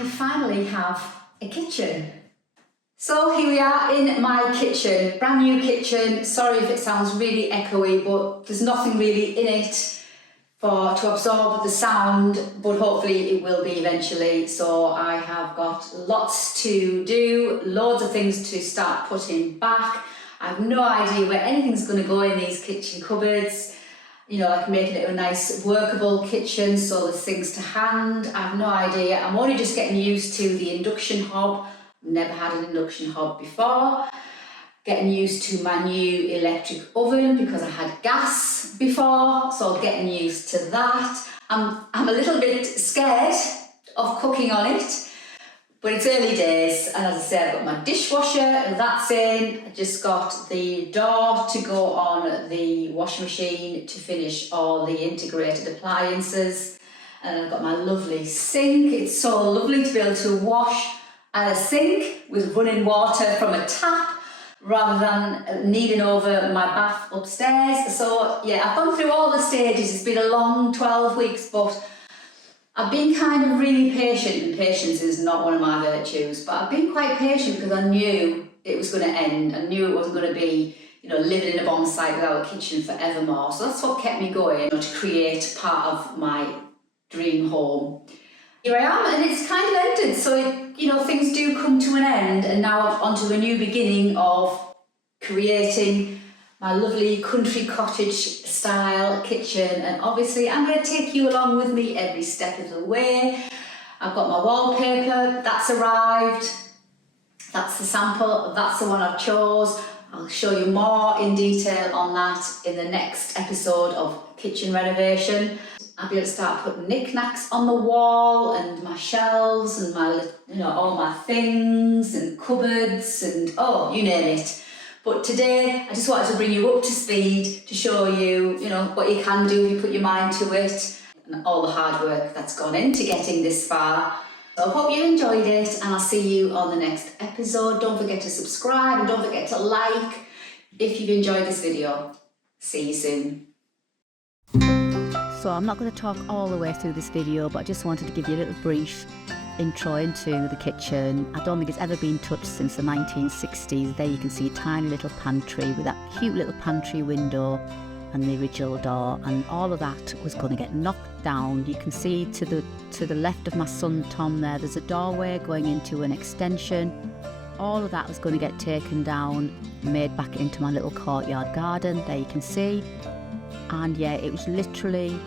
I finally have a kitchen. So here we are in my kitchen, brand new kitchen. Sorry if it sounds really echoey, but there's nothing really in it to absorb the sound, but hopefully it will be eventually. So I have got lots to do, loads of things to start putting back. I have no idea where anything's going to go in these kitchen cupboards. You know, like making it a nice workable kitchen, so there's things to hand. I have no idea. I'm only just getting used to the induction hob. Never had an induction hob before. Getting used to my new electric oven because I had gas before, so getting used to that. I'm a little bit scared of cooking on it, but it's early days, and as I said, I've got my dishwasher, that's in. I just got the door to go on the washing machine to finish all the integrated appliances, and I've got my lovely sink. It's so lovely to be able to wash at a sink with running water from a tap rather than needing over my bath upstairs. So yeah, I've gone through all the stages. It's been a long 12 weeks, but I've been kind of really patient, and patience is not one of my virtues, but I've been quite patient because I knew it was going to end. I knew it wasn't going to be, you know, living in a bomb site without a kitchen forevermore. So that's what kept me going, you know, to create part of my dream home. Here I am, and it's kind of ended, so you know, things do come to an end, and now I'm onto a new beginning of creating my lovely country cottage style kitchen, and obviously I'm going to take you along with me every step of the way. I've got my wallpaper, that's arrived, that's the sample, that's the one I've chose. I'll show you more in detail on that in the next episode of kitchen renovation. I'll be able to start putting knickknacks on the wall and my shelves and my, you know, all my things and cupboards and oh, you name it. But today I just wanted to bring you up to speed to show you, you know, what you can do if you put your mind to it and all the hard work that's gone into getting this far. So I hope you enjoyed it, and I'll see you on the next episode. Don't forget to subscribe and don't forget to like if you've enjoyed this video. See you soon. So I'm not going to talk all the way through this video, but I just wanted to give you a little brief intro into the kitchen. I don't think it's ever been touched since the 1960s. There you can see a tiny little pantry with that cute little pantry window and the original door, and all of that was going to get knocked down. You can see to the left of my son Tom there, there's a doorway going into an extension. All of that was going to get taken down, made back into my little courtyard garden. There you can see. And yeah, it was literally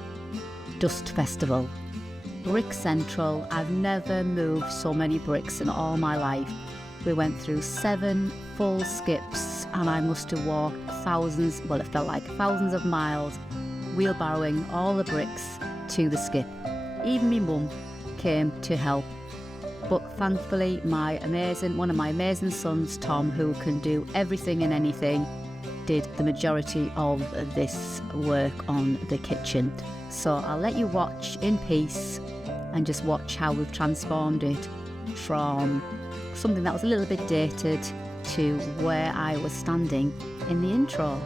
dust festival. Brick central. I've never moved so many bricks in all my life. We went through 7 full skips, and I must have walked thousands, well, it felt like thousands of miles, wheelbarrowing all the bricks to the skip. Even my mum came to help. But thankfully, one of my amazing sons, Tom, who can do everything and anything, did the majority of this work on the kitchen. So I'll let you watch in peace and just watch how we've transformed it from something that was a little bit dated to where I was standing in the intro.